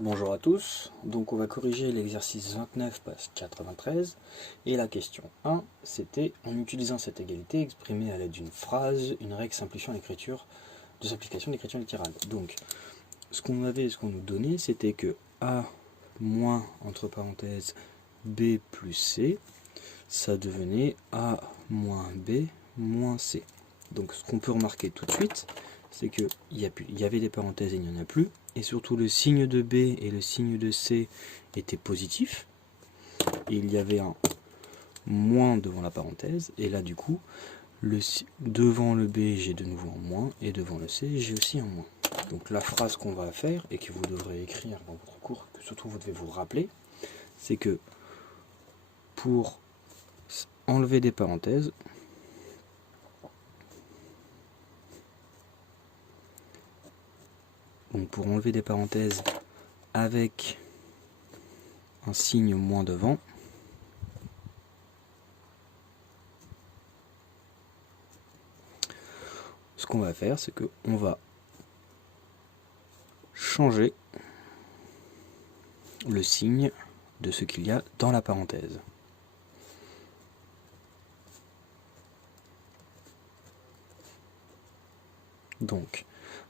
Bonjour à tous, donc on va corriger l'exercice 29 page 93 et la question 1 c'était en utilisant cette égalité exprimée à l'aide d'une phrase, une règle simplifiant l'écriture de simplification d'écriture littérale. Donc ce qu'on nous donnait c'était que A moins entre parenthèses B plus C ça devenait A moins B moins C. Donc ce qu'on peut remarquer tout de suite c'est qu'il y avait des parenthèses et il n'y en a plus, et surtout le signe de B et le signe de C étaient positifs, et il y avait un moins devant la parenthèse, et là du coup, devant le B j'ai de nouveau un moins, et devant le C j'ai aussi un moins. Donc la phrase qu'on va faire, et que vous devrez écrire dans votre cours, que surtout vous devez vous rappeler, c'est que pour enlever des parenthèses, donc pour enlever des parenthèses avec un signe moins devant, ce qu'on va faire, c'est qu'on va changer le signe de ce qu'il y a dans la parenthèse. Donc,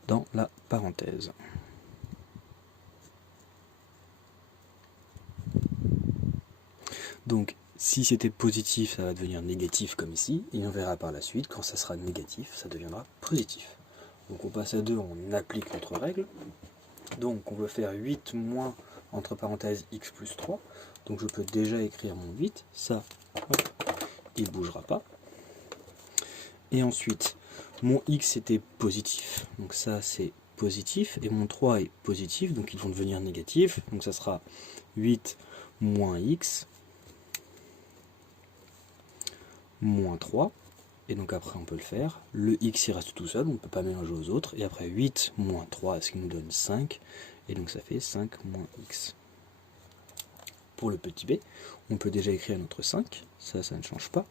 dans la parenthèse. Donc, si c'était positif, ça va devenir négatif comme ici, et on verra par la suite, quand ça sera négatif, ça deviendra positif. Donc on passe à 2, on applique notre règle. Donc on veut faire 8 moins, entre parenthèses, x plus 3. Donc je peux déjà écrire mon 8, ça, hop, il ne bougera pas. Et ensuite, mon x était positif, donc ça c'est positif, et mon 3 est positif, donc ils vont devenir négatifs, donc ça sera 8 moins x, moins 3, et donc après on peut le faire, le x il reste tout seul, on ne peut pas mélanger aux autres, et après 8 moins 3, ce qui nous donne 5, et donc ça fait 5 moins x. Pour le petit b, on peut déjà écrire notre 5, ça ne change pas.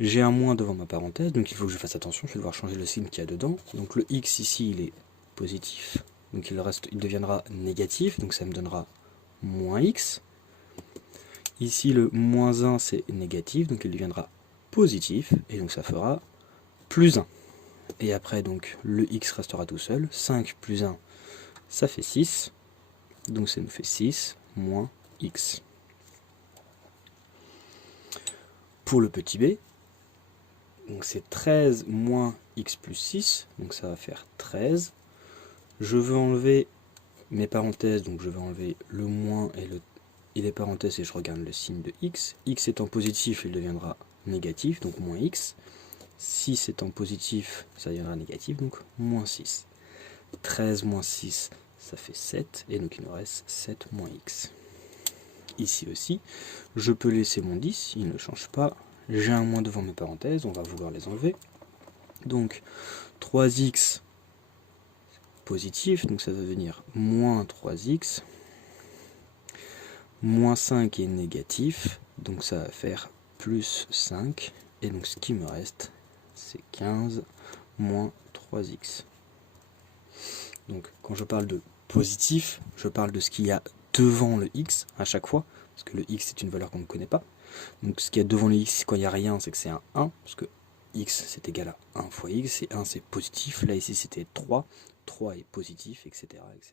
J'ai un moins devant ma parenthèse, donc il faut que je fasse attention, je vais devoir changer le signe qu'il y a dedans. Donc le x ici il est positif, donc il deviendra négatif, donc ça me donnera moins x. Ici le moins 1 c'est négatif, donc il deviendra positif, et donc ça fera plus 1. Et après donc le x restera tout seul, 5 plus 1 ça fait 6, donc ça nous fait 6 moins x. Pour le petit b, donc c'est 13 moins x plus 6, donc ça va faire 13. Je veux enlever mes parenthèses, donc je vais enlever le moins et les parenthèses et je regarde le signe de x. X étant positif, il deviendra négatif, donc moins x. 6 étant positif, ça deviendra négatif, donc moins 6. 13 moins 6, ça fait 7, et donc il nous reste 7 moins x. Ici aussi, je peux laisser mon 10, il ne change pas. J'ai un moins devant mes parenthèses, on va vouloir les enlever. Donc 3x positif, donc ça va devenir moins 3x. Moins 5 est négatif, donc ça va faire plus 5. Et donc ce qui me reste, c'est 15 moins 3x. Donc quand je parle de positif, je parle de ce qu'il y a devant le x à chaque fois, parce que le x c'est une valeur qu'on ne connaît pas. Donc ce qu'il y a devant le x quand il n'y a rien, c'est que c'est un 1, parce que x c'est égal à 1 fois x, et 1 c'est positif, là ici c'était 3, 3 est positif, etc. etc.